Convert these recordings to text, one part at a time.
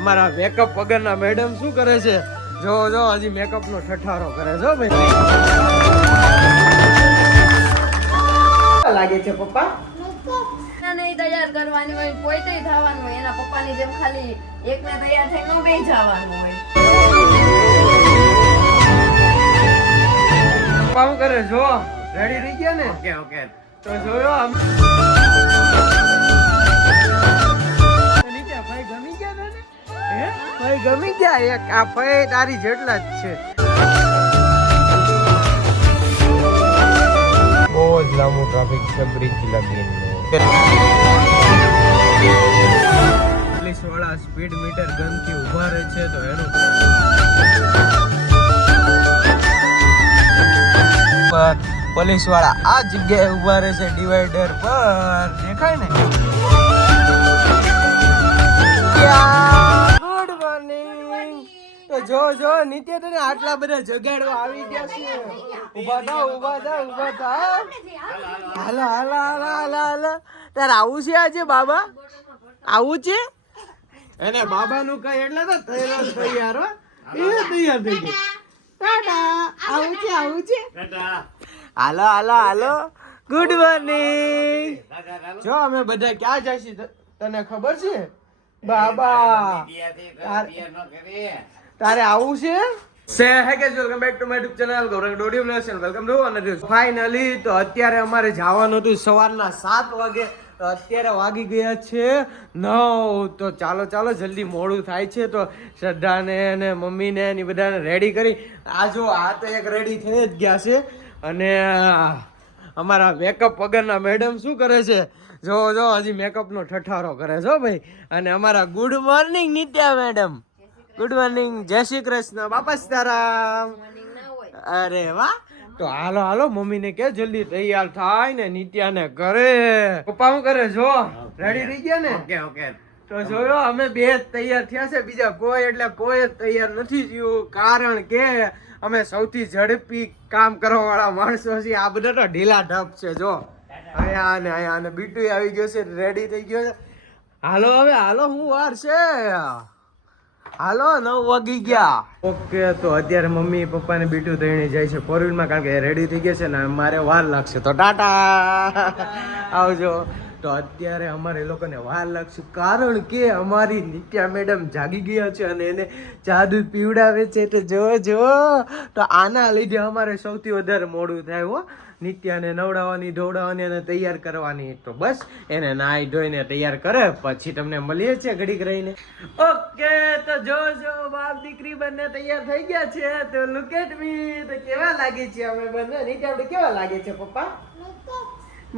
અમારા મેકઅપ વગરના મેડમ શું કરે છે? જો જો હજી મેકઅપ નો ઠઠારો કરે છે ભાઈ. લાગે છે પપ્પા? નહીં તૈયાર કરવાની હોય, કોઈ તઈ થવાનું હોય, એના પપ્પાની જેમ ખાલી એકને તૈયાર થઈ નો બે જવાનું હોય. પપ્પા શું કરે? જો રેડી થઈ ગયા ને? Okay okay. તો જોયો આમ ભાઈ ગમી ગયા તને? હે ભાઈ ગમી ગયા? એક આ ભાઈ તારી જેટલા જ છે. બહુ જ લાંબુ ટ્રાફિક છે બ્રિજ લગીને. પોલીસ વાળા સ્પીડ મીટર ગન થી ઉભા રહે છે તો એનું પોલીસ વાળા આ જગ્યાએ ઉભા રહે છે ડિવાઈડર પર. દેખાય ને? Good morning. તો જો જો નિત્ય તને આટલા બધા જગાડવા આવી ગયા છે. ઉભા થાવ ઉભા થાવ ઉભા થાવ. હાલો હાલો હાલો હાલો હાલો. તારે આવું છે આજે બાબા? આવું છે? એને બાબાનું કઈ એટલે તો તૈયાર હો. એ તૈયાર થઈ ગયો. ટાટા. આવું છે આવું છે. હાલો હાલો હાલો. Good morning. જો અમે બધા ક્યાં જઈશું તને ખબર છે બાબા? તારે આવું છે? Welcome back to my YouTube channel Gaurav Dodiya nation. Welcome to another. Finally તો અત્યારે અમારે જવાનું હતું સવારના 7 વાગે. તો અત્યારે વાગી ગયા છે 9. તો ચાલો ચાલો જલ્દી મોડું થાય છે. તો શ્રદ્ધાને અને મમ્મીને ને બધાને રેડી કરી. આ જો આ તો એક રેડી થઈ જ ગયા છે. અને અમારા મેકઅપ વગરના મેડમ શું કરે છે? જો જો હજી મેકઅપ નો ઠઠારો કરે છે ભાઈ. અને અમારા ગુડ મોર્નિંગ નિત્યા મેડમ. Good morning. જય શ્રી કૃષ્ણ. બાપા સીતારામ. અરે વાહ. તો હાલો હાલો મમ્મીને કે જલ્દી તૈયાર થાય ને નિત્યાને કરે. પપ્પા શું કરે? જો રેડી થઈ ગયા ને? Okay okay. તો જોયો અમે બે જ તૈયાર થયા છે, બીજા કોઈ એટલે કોઈ જ તૈયાર નથી થયું. કારણ કે અમે સૌથી ઝડપી કામ કરવા વાળા માણસો છીએ. આ બધા તો ઢીલા ઢપ છે. જો અહીંયા અને બીટુ આવી ગયો છે, રેડી થઈ ગયો છે. હાલો હવે હાલો. હું વાર છે? હાલો 9 વાગી ગયા. ઓકે. તો અત્યારે મમ્મી પપ્પા ને બીટુ તઈને જાય છે 4 વ્હીલમાં, કારણ કે રેડી થઈ ગયા છે ને મારે વાર લાગશે. તો ટાટા આવજો. તો અત્યારે અમારે લોકોને વાર લાગશે કારણ કે અમારી નિત્યા મેડમ જાગી ગયા છે અને એને ચા દૂધ પીવડાવે છે. તો જો જો તો આના લીધે અમારે સૌથી વધારે મોડું થાય હો. નિત્યાને નવડાવવાની ધોવડાવવાની અને તૈયાર કરવાની. તો બસ એને નાઈ ધોઈને તૈયાર કરે પછી તમને મળીએ છીએ ઘડીક રહીને. ઓકે. તો જો જો બાપ દીકરી બંને તૈયાર થઈ ગયા છે. તો લુક એટ મી. તો કેવા લાગે છે અમે બંને? નિત્યા આપણે કેવા લાગે છે પપ્પા?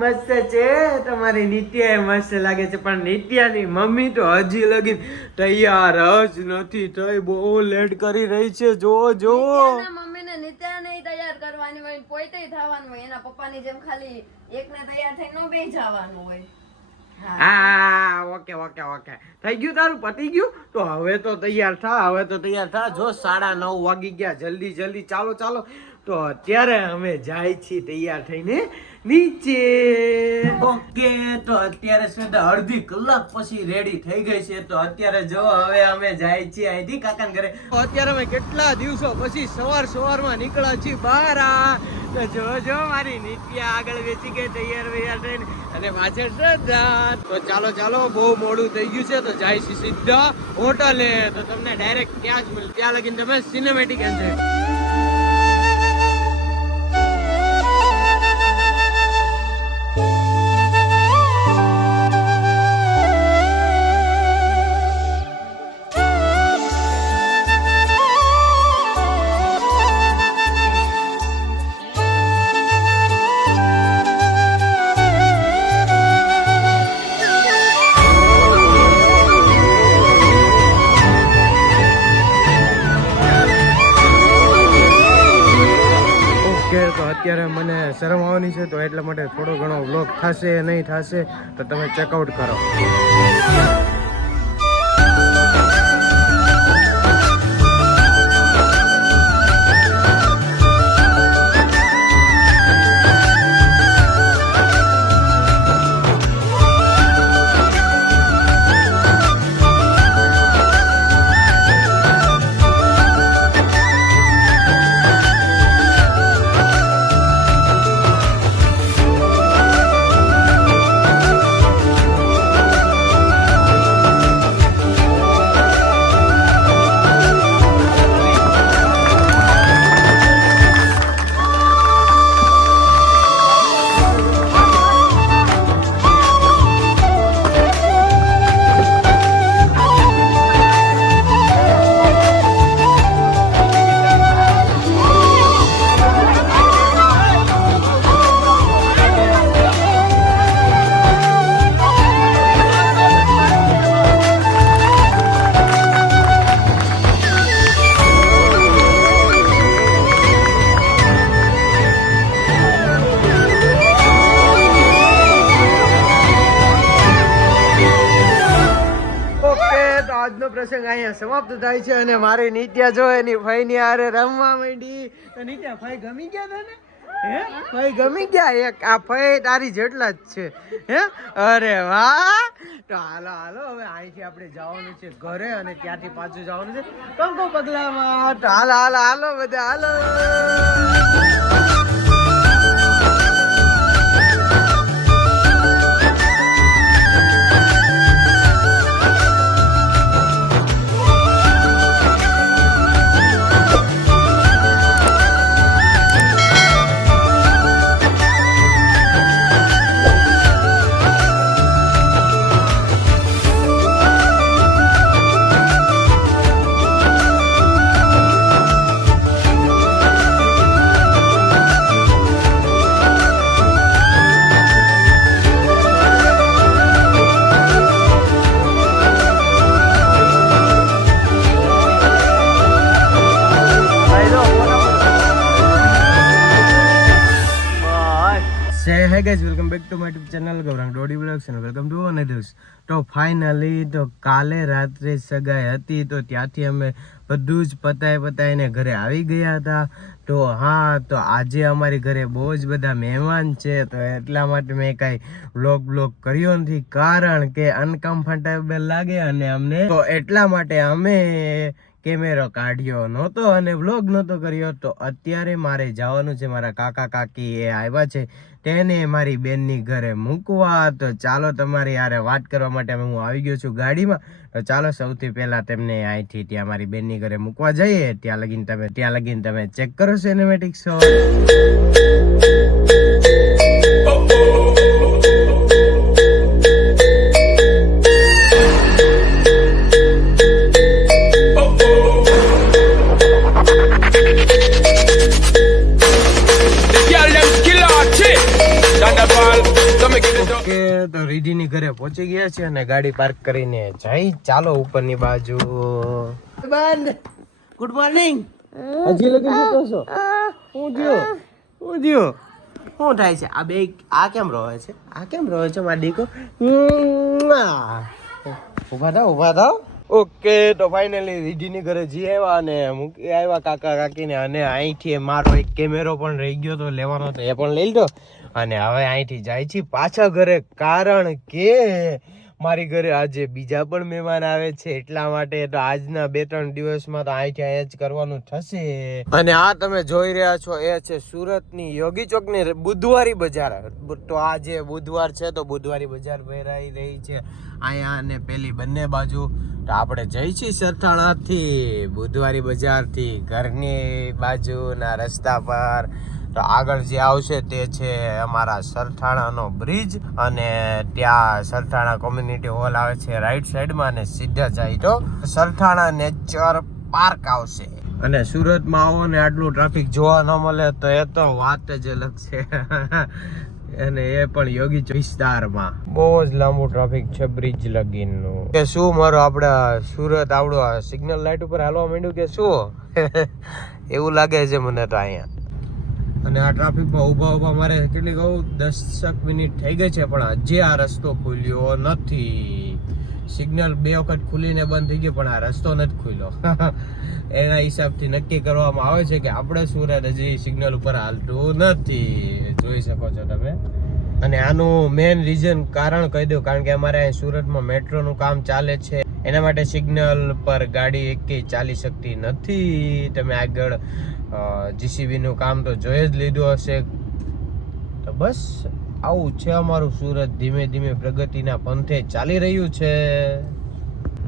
મસ્ત છે. તમારી નિત્યા મસ્ત લાગે છે, પણ નિત્યાની મમ્મી તો હજી લગી તૈયાર જ નથી થઈ. બહુ લેટ કરી રહી છે. જો જો મમ્મીને નિત્યા નહીં તૈયાર કરવાની હોય, કોઈ તઈ થવાનું હોય, એના પપ્પાની જેમ ખાલી એકને તૈયાર થઈ નો બે જવાનું હોય. હા ઓકે ઓકે ઓકે. થઈ ગયું તારું? પતી ગયું? તો હવે તો તૈયાર થા. હવે તો તૈયાર થા. જો 9:30 વાગી ગયા. જલ્દી જલ્દી ચાલો ચાલો. તો અત્યારે અમે જાય છીએ તૈયાર થઈને નીચે. ઓકે. તો અત્યારે શ્રદ્ધા અડધી કલાક પછી રેડી થઈ ગઈ છે. તો અત્યારે જો હવે અમે જાય છીએ અહીંથી કાકાના ઘરે. તો અત્યારે અમે કેટલા દિવસો પછી સવારમાં નીકળ્યા છીએ બહાર. તો જો જો મારી નિત્યા આગળ બેસી ગઈ તૈયાર થઈને અને પાછળ શ્રદ્ધા. તો ચાલો ચાલો બહુ મોડું થઈ ગયું છે. તો જાય છે સીધા હોટલે. તો તમને ડાયરેક્ટ ત્યાં જ મળે. ત્યાં લગીને તમે સિનેમેટિક એન્જોય. તો અત્યારે મને શરમ આવવાની છે, તો એટલા માટે થોડો ઘણો વ્લોગ થશે નહીં થશે તો તમે ચેકઆઉટ કરો. અહીંયા સમાપ્ત થાય છે અને મારી નિત્યા જો એની ભાઈની હારે રમવા માંડી. તો નિત્યા ભાઈ ગમી ગયા તને? હે ભાઈ ગમી ગયા? એક આ ભાઈ તારી જેટલા જ છે. હે અરે વાહ. તો હાલો હવે અહીંથી આપણે જવાનું છે ઘરે અને ત્યાંથી પાછું જવાનું છે કંકુ પગલામાં. તો હાલો બધા હાલો. Hey guys, welcome back to my YouTube channel Gaurang Dodi vlogs અને વેલકમ ટુ અનધર. તો ફાઇનલી તો કાલે રાત્રે સગાઈ હતી તો ત્યાંથી અમે બધું જ પતાઈને ઘરે આવી ગયા હતા. તો હા, તો આજે અમારી ઘરે બહુ જ બધા મહેમાન છે તો એટલા માટે મેં કાંઈ વ્લોગ કર્યો નથી કારણ કે અનકમ્ફર્ટેબલ લાગે અને અમને તો એટલા માટે અમે કેમેરો કાઢ્યો નહોતો અને વ્લોગ નહોતો કર્યો. તો અત્યારે મારે જવાનું છે, મારા કાકા કાકી એ આવ્યા છે તેને મારી બેનની ઘરે મૂકવા. તો ચાલો તમારી યારે વાત કરવા માટે હું આવી ગયો છું ગાડીમાં. તો ચાલો સૌથી પહેલા તેમને અહીંથી ત્યાં મારી બેનની ઘરે મૂકવા જઈએ. ત્યાં લગીને તમે ચેક કરો સિનેમેટિક શો. તો રીધિની ઘરે પહોંચી ગયા છે અને ગાડી પાર્ક કરીને જઈ ચાલો ઉપરની બાજુ. Good morning. હજી લગી જતો છો? હું થયો શું થાય છે? આ બે આ કેમ રહે છે? મારા દીકો ઉભા થાવ. ઓકે, તો ફાઇનલી રીધિની ઘરે જી આવ્યા અને મૂકી આવ્યા કાકા કાકીને. અને અહીંથી મારો એક કેમેરો પણ રહી ગયો તો લેવાનો તો એ પણ લઈ લીધો. અને હવે અહીંથી જાય છે પાછા ઘરે કારણ કે મારી ઘરે આજે બીજા પણ મહેમાન આવે છે એટલા માટે. તો આજના 2-3 દિવસમાં તો અહીંથી અહીંયા જ કરવાનું થશે. અને આ તમે જોઈ રહ્યા છો એ છે સુરતની યોગી ચોકની બુધવારી બજાર. તો આ જે બુધવાર છે તો બુધવારી બજાર ભરાઈ રહી છે અહીંયા અને પેલી બંને બાજુ. તો આપણે જઈ છીએ સરથાણાથી બુધવારી બજારથી ઘરની બાજુના રસ્તા પર. તો આગળ જે આવશે તે છે અમારા સરથાણાનો બ્રિજ અને ત્યાં સરથાણા કોમ્યુનિટી હોલ આવે છે રાઈટ સાઈડમાં અને સીધા જાય તો સરથાણા નેચર પાર્ક આવશે. અને સુરતમાં આવો ને આટલું ટ્રાફિક જોવા ન મળે તો એ તો વાત જ અલગ છે. અને એ પણ યોગી વિસ્તારમાં બહુ જ લાંબુ ટ્રાફિક છે બ્રિજ લગીનનું. કે શું મારો આપડા સુરત આવડું સિગ્નલ લાઈટ ઉપર હાલવા માંડ્યું કે શું? એવું લાગે છે મને તો અહીંયા. અને આ ટ્રાફિકમાં ઊભા મારે કેટલી કહું 10 મિનિટ થઈ ગઈ છે પણ હજી આ રસ્તો ખુલ્યો નથી. સિગ્નલ 2 વખત ખુલીને બંધ થઈ ગયો પણ આ રસ્તો નથી ખુલ્યો. એના હિસાબથી નક્કી કરવામાં આવે છે કે આપણે સુરત હજી સિગ્નલ ઉપર હાલતું નથી. જોઈ શકો છો તમે. અને આનું મેઇન રીઝન કારણ કહી દઉં કારણ કે અમારે અહીં સુરતમાં મેટ્રોનું કામ ચાલે છે એના માટે સિગ્નલ પર ગાડી એકેય ચાલી શકતી નથી. તમે આગળ જીસીબી નું કામ તો જોઈ જ લીધું હશે. તો બસ આવું છે અમારું સુરત. ધીમે ધીમે પ્રગતિના પંથે ચાલી રહ્યું છે.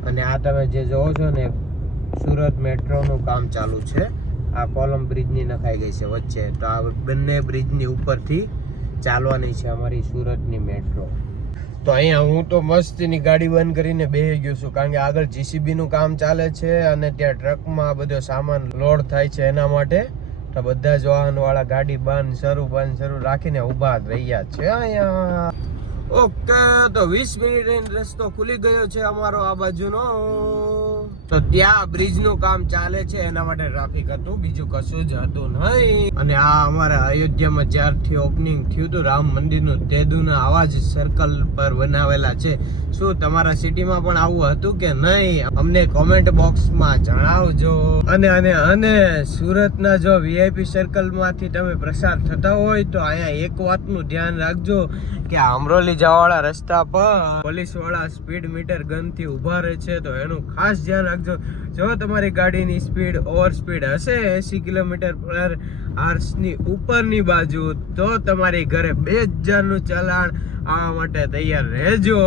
અને આ તમે જે જોવો છો ને સુરત મેટ્રોનું કામ ચાલુ છે. આ કોલમ બ્રિજની નખાઈ ગઈ છે વચ્ચે. તો આ બંને બ્રિજની ઉપરથી ચાલવાની છે અમારી સુરતની મેટ્રો. તો અહીંયા હું તો મસ્તીની ગાડી બંધ કરીને બેસી ગયો છું કારણ કે આગળ જીસીબી નું કામ ચાલે છે અને ત્યાં ટ્રકમાં બધો સામાન લોડ થાય છે એના માટે. તો બધા જ વાહન વાળા ગાડી બંધ શરૂ રાખીને ઊભા રહ્યા છે અહીંયા. ઓકે, તો 20 મિનિટ રસ્તો ખુલી ગયો છે અમારો આ બાજુનો. તો ત્યાં બ્રિજ નું કામ ચાલે છે, એના માટે ટ્રાફિક હતું, બીજું કશું જ હતું નહીં. અને આ અમારા અયોધ્યામાં જ્યારથી ઓપનિંગ થયું હતું રામ મંદિરનું, તેદુના આવા જ સર્કલ પર બનાવેલા છે. શું તમારા સિટીમાં પણ આવું હતું કે નહીં? અમને કોમેન્ટ બોક્સમાં જણાવજો. અને સુરતના જો વીઆઈપી સર્કલમાંથી તમે પ્રસાર થતા હોય તો અહીંયા એક વાતનું ધ્યાન રાખજો કે અમરોલી જવાવાળા રસ્તા પર પોલીસ વાળા સ્પીડ મીટર ગનથી ઊભા રહે છે, તો એનું ખાસ ધ્યાન રાખજો. જો તમારી ગાડીની સ્પીડ ઓવર સ્પીડ હશે 80 કિલોમીટર પર ની ઉપરની બાજુ, તો તમારી ઘરે 2000 નું ચલાણ આવવા માટે તૈયાર રહેજો.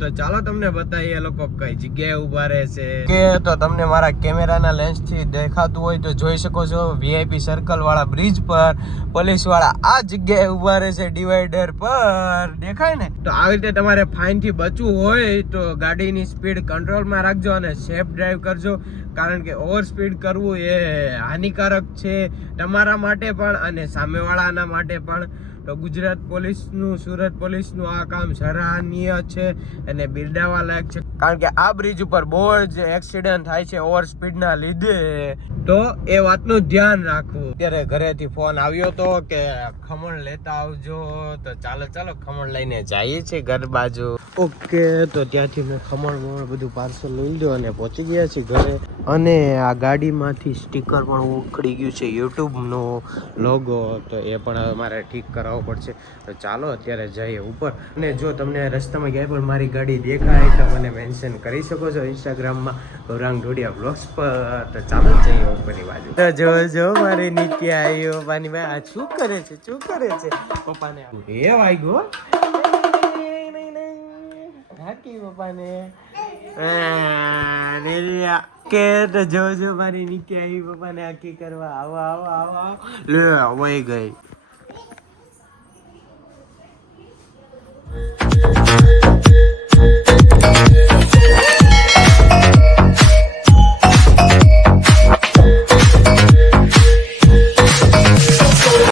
તો ચાલો તમને બતાવીએ લોકો કઈ જગ્યાએ ઊભા રહે છે કે તો તમને મારા કેમેરાના લેન્સ થી દેખાતું હોય તો જોઈ શકો છો વીઆઈપી સર્કલ વાળા બ્રિજ પર પોલીસ વાળા આ જગ્યાએ ઊભા રહે છે, ડિવાઈડર પર દેખાય ને. તો આવી રીતે તમારે ફાઇન થી બચવું હોય તો ગાડીની સ્પીડ કંટ્રોલમાં રાખજો અને સેફ ડ્રાઈવ કરજો, કારણ કે ઓવર સ્પીડ કરવું એ હાનિકારક છે તમારા માટે પણ અને સામેવાળાના માટે પણ. તો ગુજરાત પોલીસનું, સુરત પોલીસનું આ કામ સરાહનીય છે અને બિરદાવવા લાયક છે, કારણ કે આ બ્રિજ ઉપર બહુ જ એક્સિડન્ટ થાય છે ઓવર સ્પીડના લીધે. તો એ વાતનું ધ્યાન રાખવું. અત્યારે ઘરેથી ફોન આવ્યો તો કે ખમણ લેતા આવજો, તો ચાલો ખમણ લઈને જઈએ છીએ ઘર બાજુ. ઓકે, તો ત્યાંથી મેં ખમણ બધું પાર્સલ લઈ લીધું અને પહોંચી ગયા છીએ ઘરે. અને આ ગાડીમાંથી સ્ટીકર પણ ઉખડી ગયું છે યુટ્યુબનો લોગો, તો એ પણ હવે મારે ઠીક કરાવવો પડશે. તો ચાલો અત્યારે જઈએ ઉપર. અને જો તમને રસ્તામાં ક્યાંય પણ મારી ગાડી દેખાય તો મને મેન્શન કરી શકો છો ઇન્સ્ટાગ્રામમાં ગૌરાંગ ઢોડિયા બ્લોગ્સ પર. તો ચાલો જઈએ ઉપરની બાજુ. તો જો મારી નિત્યા આવી પપ્પાની ભાઈ આ શું કરે છે પપ્પાને એ વાગ્યો હાકી પપ્પાને કે તો જો મારી નિત્યા આવી પપ્પાને હાકી કરવા. આવો લે વહી ગઈ.